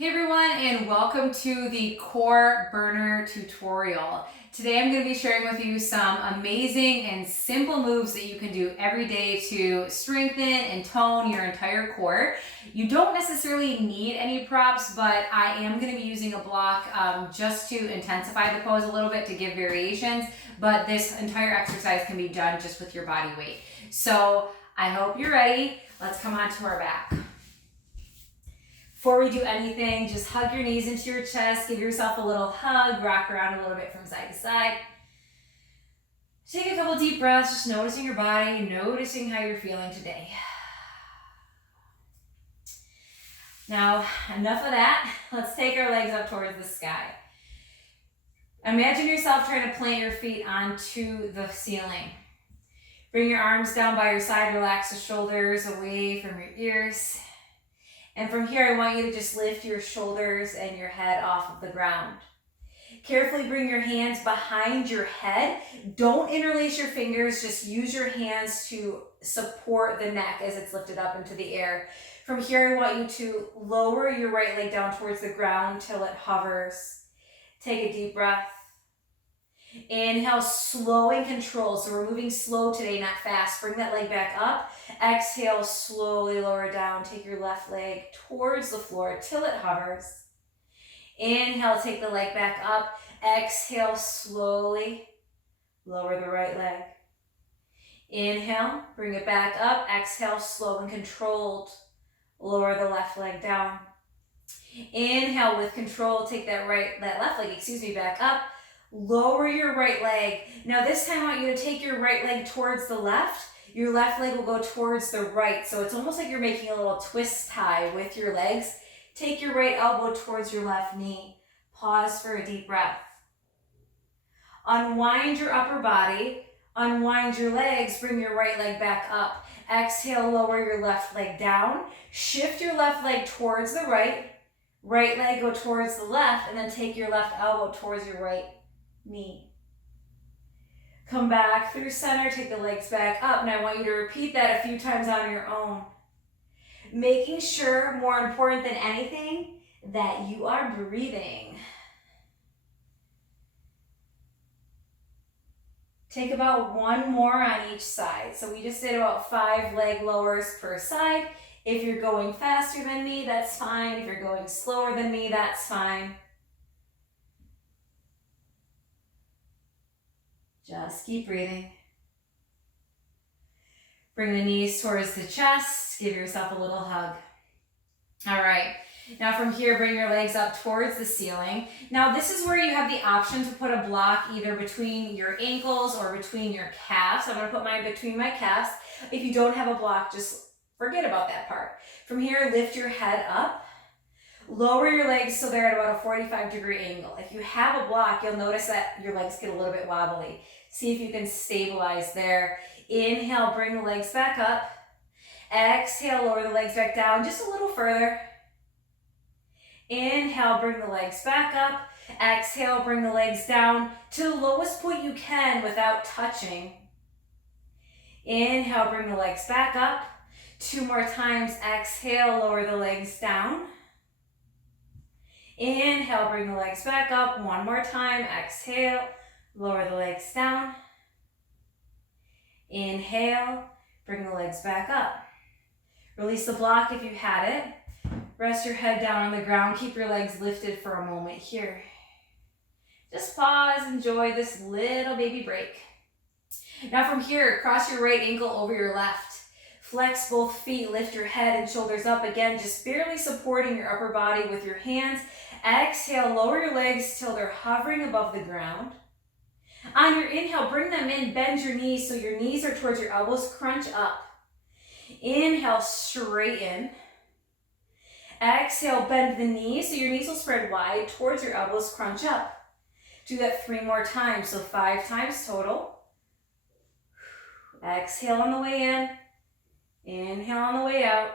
Hey everyone, and welcome to the core burner tutorial. Today I'm going to be sharing with you some amazing and simple moves that you can do every day to strengthen and tone your entire core. You don't necessarily need any props, but I am going to be using a block just to intensify the pose a little bit to give variations, but this entire exercise can be done just with your body weight. So I hope you're ready. Let's come on to our back. Before we do anything, just hug your knees into your chest, give yourself a little hug, rock around a little bit from side to side. Take a couple deep breaths, just noticing your body, noticing how you're feeling today. Now, enough of that. Let's take our legs up towards the sky. Imagine yourself trying to plant your feet onto the ceiling. Bring your arms down by your side, relax the shoulders away from your ears. And from here, I want you to just lift your shoulders and your head off of the ground. Carefully bring your hands behind your head. Don't interlace your fingers, just use your hands to support the neck as it's lifted up into the air. From here, I want you to lower your right leg down towards the ground till it hovers. Take a deep breath. Inhale, slow and controlled. So we're moving slow today, not fast. Bring that leg back up. Exhale, slowly lower down. Take your left leg towards the floor till it hovers. Inhale, take the leg back up. Exhale, slowly lower the right leg. Inhale, bring it back up. Exhale, slow and controlled. Lower the left leg down. Inhale, with control, take that left leg, back up. Lower your right leg. Now this time I want you to take your right leg towards the left. Your left leg will go towards the right. So it's almost like you're making a little twist tie with your legs. Take your right elbow towards your left knee. Pause for a deep breath. Unwind your upper body. Unwind your legs. Bring your right leg back up. Exhale, lower your left leg down. Shift your left leg towards the right. Right leg go towards the left, and then take your left elbow towards your right knee. Come back through center, take the legs back up, and I want you to repeat that a few times on your own. Making sure, more important than anything, that you are breathing. Take about one more on each side. So we just did about 5 leg lowers per side. If you're going faster than me, that's fine. If you're going slower than me, that's fine. Just keep breathing. Bring the knees towards the chest. Give yourself a little hug. All right. Now from here, bring your legs up towards the ceiling. Now this is where you have the option to put a block either between your ankles or between your calves. I'm going to put mine between my calves. If you don't have a block, just forget about that part. From here, lift your head up. Lower your legs so they're at about a 45-degree angle. If you have a block, you'll notice that your legs get a little bit wobbly. See if you can stabilize there. Inhale, bring the legs back up. Exhale, lower the legs back down just a little further. Inhale, bring the legs back up. Exhale, bring the legs down to the lowest point you can without touching. Inhale, bring the legs back up. 2 more times. Exhale, lower the legs down. Inhale, bring the legs back up. 1 more time. Exhale, lower the legs down. Inhale, bring the legs back up. Release the block if you had it. Rest your head down on the ground. Keep your legs lifted for a moment here. Just pause, enjoy this little baby break. Now from here, cross your right ankle over your left. Flex both feet, lift your head and shoulders up. Again, just barely supporting your upper body with your hands. Exhale, lower your legs till they're hovering above the ground. On your inhale, bring them in, bend your knees so your knees are towards your elbows, crunch up. Inhale, straighten. Exhale, bend the knees so your knees will spread wide towards your elbows, crunch up. Do that 3 more times, so 5 times total. Exhale on the way in. Inhale on the way out.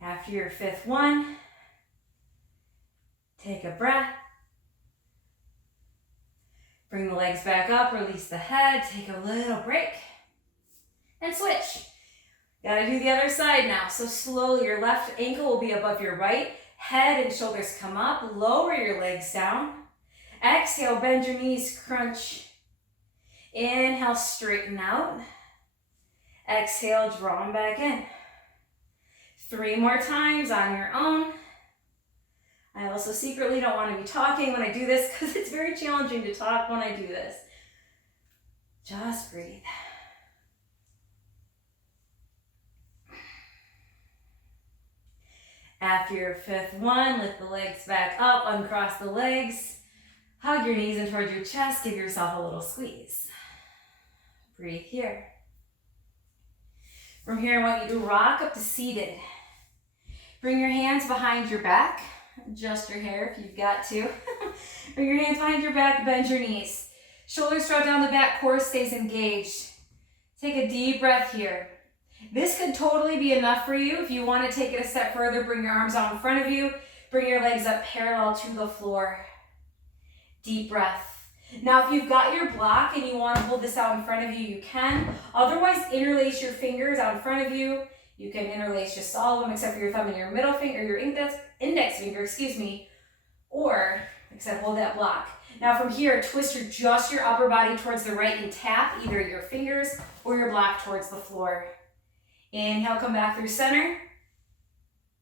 After your 5th one, take a breath. Bring the legs back up, release the head, take a little break, and switch. Gotta do the other side now. So slowly, your left ankle will be above your right. Head and shoulders come up. Lower your legs down. Exhale, bend your knees, crunch. Inhale, straighten out. Exhale, draw them back in. 3 more times on your own. I also secretly don't want to be talking when I do this because it's very challenging to talk when I do this. Just breathe. After your 5th one, lift the legs back up, uncross the legs. Hug your knees in towards your chest, give yourself a little squeeze. Breathe here. From here, I want you to rock up to seated. Bring your hands behind your back. Adjust your hair if you've got to. Bring your hands behind your back, bend your knees. Shoulders draw down the back, core stays engaged. Take a deep breath here. This could totally be enough for you. If you want to take it a step further, bring your arms out in front of you. Bring your legs up parallel to the floor. Deep breath. Now, if you've got your block and you want to hold this out in front of you, you can. Otherwise, interlace your fingers out in front of you. You can interlace just all of them except for your thumb and your middle finger, your index finger, or except hold that block. Now from here, twist just your upper body towards the right and tap either your fingers or your block towards the floor. Inhale, come back through center.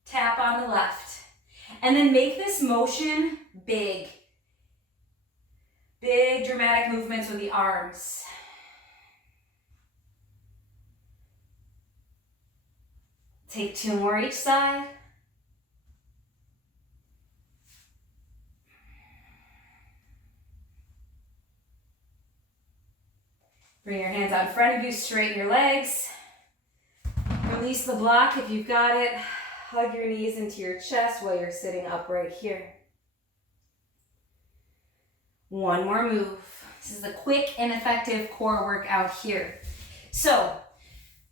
Tap on the left. And then make this motion big. Big dramatic movements with the arms. Take 2 more each side. Bring your hands out in front of you, straighten your legs. Release the block if you've got it. Hug your knees into your chest while you're sitting upright here. 1 more move. This is a quick and effective core workout here. So,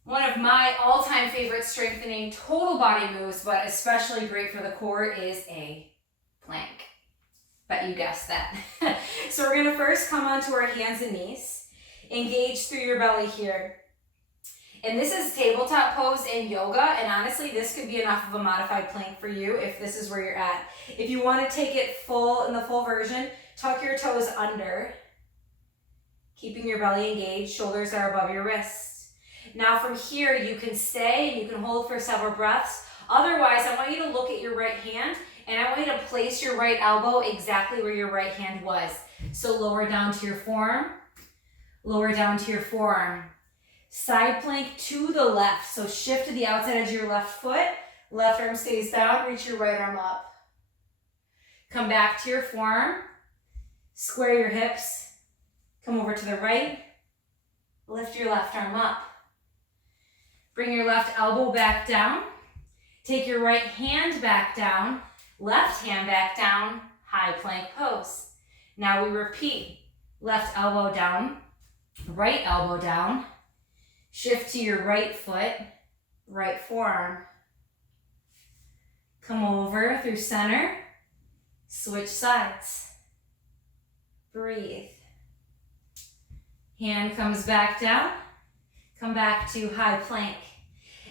one of my all-time favorite strengthening total body moves, but especially great for the core, is a plank. Bet you guessed that. So we're gonna first come onto our hands and knees. Engage through your belly here. And this is tabletop pose in yoga, and honestly, this could be enough of a modified plank for you if this is where you're at. If you want to take it full in the full version, tuck your toes under, keeping your belly engaged, shoulders are above your wrists. Now from here, you can stay and you can hold for several breaths. Otherwise, I want you to look at your right hand, and I want you to place your right elbow exactly where your right hand was. So lower down to your forearm, lower down to your forearm. Side plank to the left. So shift to the outside edge of your left foot. Left arm stays down. Reach your right arm up. Come back to your forearm. Square your hips. Come over to the right. Lift your left arm up. Bring your left elbow back down. Take your right hand back down. Left hand back down. High plank pose. Now we repeat. Left elbow down. Right elbow down. Shift to your right foot, right forearm. Come over through center, switch sides. Breathe. Hand comes back down, come back to high plank.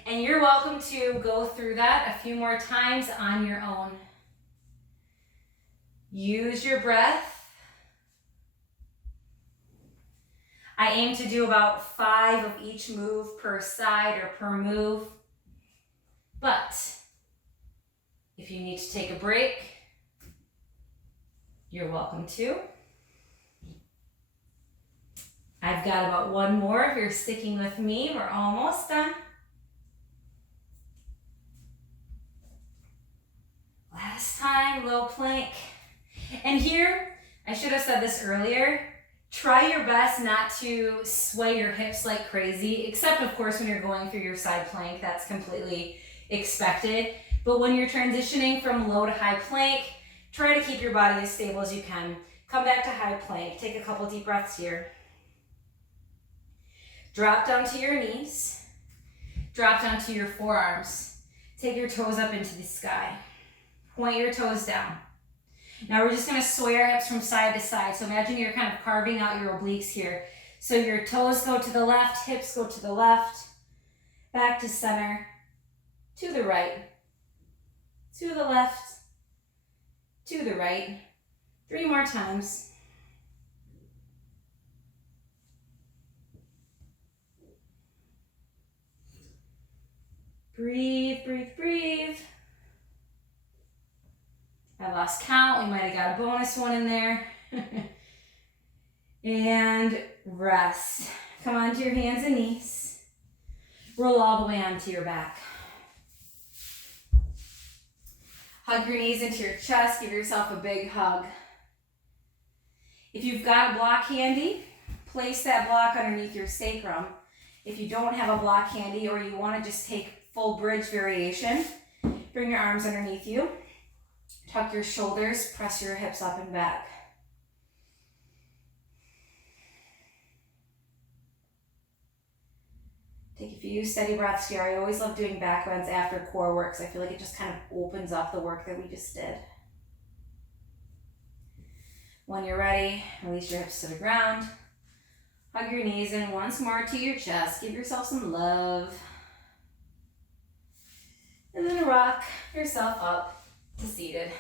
And you're welcome to go through that a few more times on your own. Use your breath. I aim to do about 5 of each move per side or per move. But if you need to take a break, you're welcome to. I've got about 1 more if you're sticking with me. We're almost done. Last time, low plank. And here, I should have said this earlier, try your best not to sway your hips like crazy, except of course when you're going through your side plank, that's completely expected. But when you're transitioning from low to high plank, try to keep your body as stable as you can. Come back to high plank, take a couple deep breaths here. Drop down to your knees, drop down to your forearms. Take your toes up into the sky. Point your toes down. Now we're just gonna sway our hips from side to side. So imagine you're kind of carving out your obliques here. So your toes go to the left, hips go to the left. back to center, to the right, to the left, to the right. 3 more times. Breathe, breathe, breathe. I lost count. We might have got a bonus one in there. And rest. Come onto your hands and knees. Roll all the way onto your back. Hug your knees into your chest. Give yourself a big hug. If you've got a block handy, place that block underneath your sacrum. If you don't have a block handy or you want to just take full bridge variation, bring your arms underneath you. Tuck your shoulders, press your hips up and back. Take a few steady breaths here. I always love doing back bends after core work, so I feel like it just kind of opens up the work that we just did. When you're ready, release your hips to the ground. Hug your knees in once more to your chest. Give yourself some love. And then rock yourself up to seated.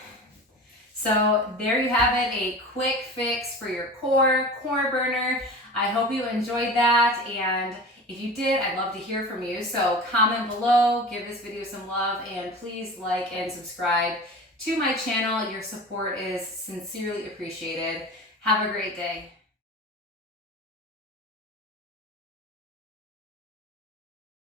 So there you have it, a quick fix for your core burner. I hope you enjoyed that, and if you did, I'd love to hear from you. So comment below, give this video some love, and please like and subscribe to my channel. Your support is sincerely appreciated. Have a great day.